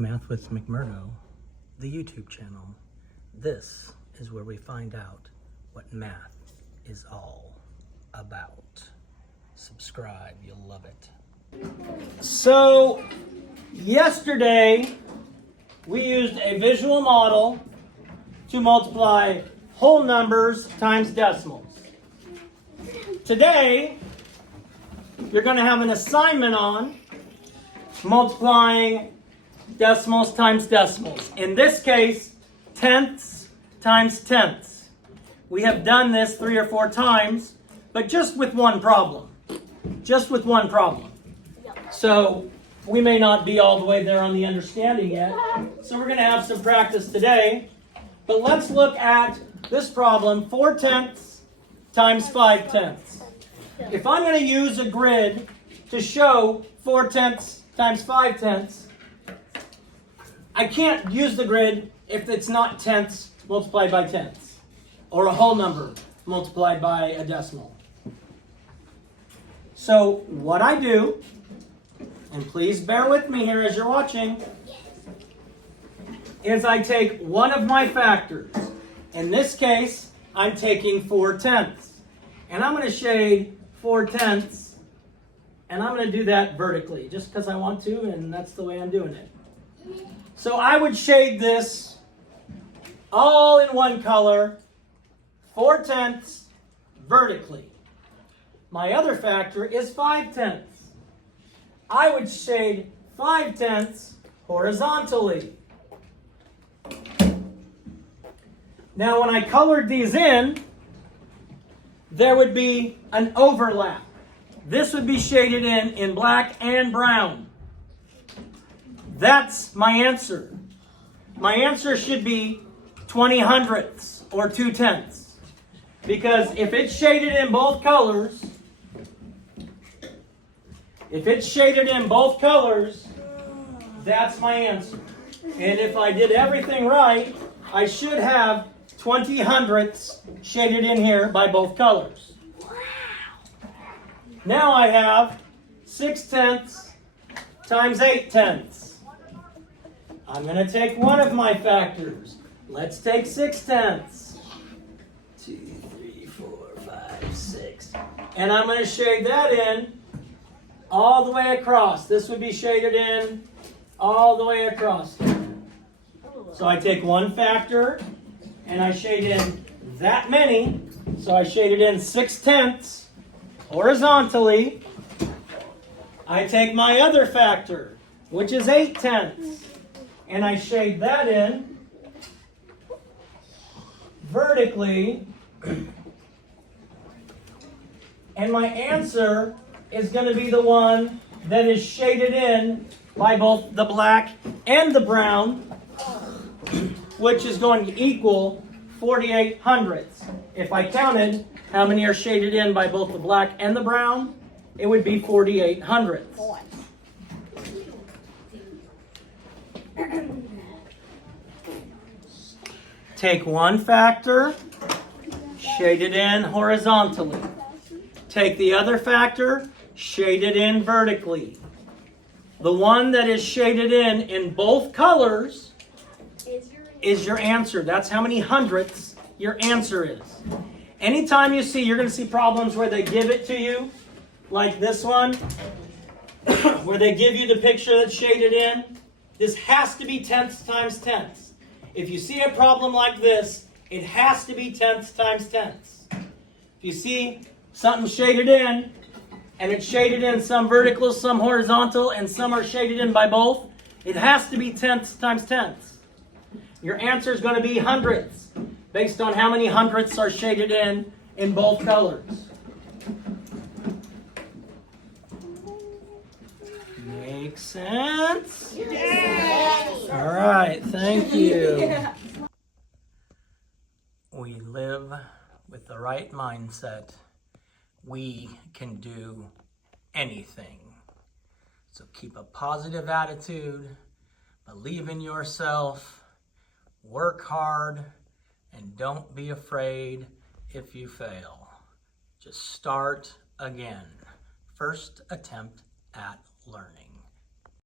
Math with McMurdo, the YouTube channel. This is where we find out what math is all about. Subscribe, you'll love it. So, yesterday we used a visual model to multiply whole numbers times decimals. Today, you're going to have an assignment on multiplying decimals times decimals. In this case, tenths times tenths. We have done this 3 or 4 times, but just with one problem. Just with one problem. So we may not be all the way there on the understanding yet. So we're going to have some practice today. But let's look at this problem, 4 tenths times 5 tenths. If I'm going to use a grid to show 4 tenths times 5 tenths, I can't use the grid if it's not tenths multiplied by tenths, or a whole number multiplied by a decimal. So what I do, and please bear with me here as you're watching, is I take one of my factors. In this case, I'm taking 4 tenths. And I'm going to shade 4 tenths, and I'm going to do that vertically, just because I want to, and that's the way I'm doing it. So I would shade this all in one color, 4 tenths vertically. My other factor is 5 tenths. I would shade 5 tenths horizontally. Now when I colored these in, there would be an overlap. This would be shaded in black and brown. That's my answer. My answer should be 20 hundredths or 2 tenths. Because if it's shaded in both colors, that's my answer. And if I did everything right, I should have 20 hundredths shaded in here by both colors. Now I have 6 tenths times 8 tenths. I'm going to take one of my factors. Let's take 6 tenths. 2, 3, 4, 5, 6. And I'm going to shade that in all the way across. This would be shaded in all the way across. So I take one factor and I shade in that many. So I shaded in 6 tenths horizontally. I take my other factor, which is 8 tenths, and I shade that in vertically. And my answer is going to be the one that is shaded in by both the black and the brown, which is going to equal 48 hundredths. If I counted how many are shaded in by both the black and the brown, it would be 48 hundredths. Take one factor, shade it in horizontally. Take the other factor, shade it in vertically. The one that is shaded in both colors is your answer. That's how many hundredths your answer is. Anytime you see, you're going to see problems where they give it to you, like this one, where they give you the picture that's shaded in. This has to be tenths times tenths. If you see a problem like this, it has to be tenths times tenths. If you see something shaded in, and it's shaded in some vertical, some horizontal, and some are shaded in by both, it has to be tenths times tenths. Your answer is going to be hundredths, based on how many hundredths are shaded in both colors. Makes sense? Yes. All right, thank you. We live with the right mindset. We can do anything. So keep a positive attitude, believe in yourself, work hard, and don't be afraid if you fail. Just start again. First attempt at learning.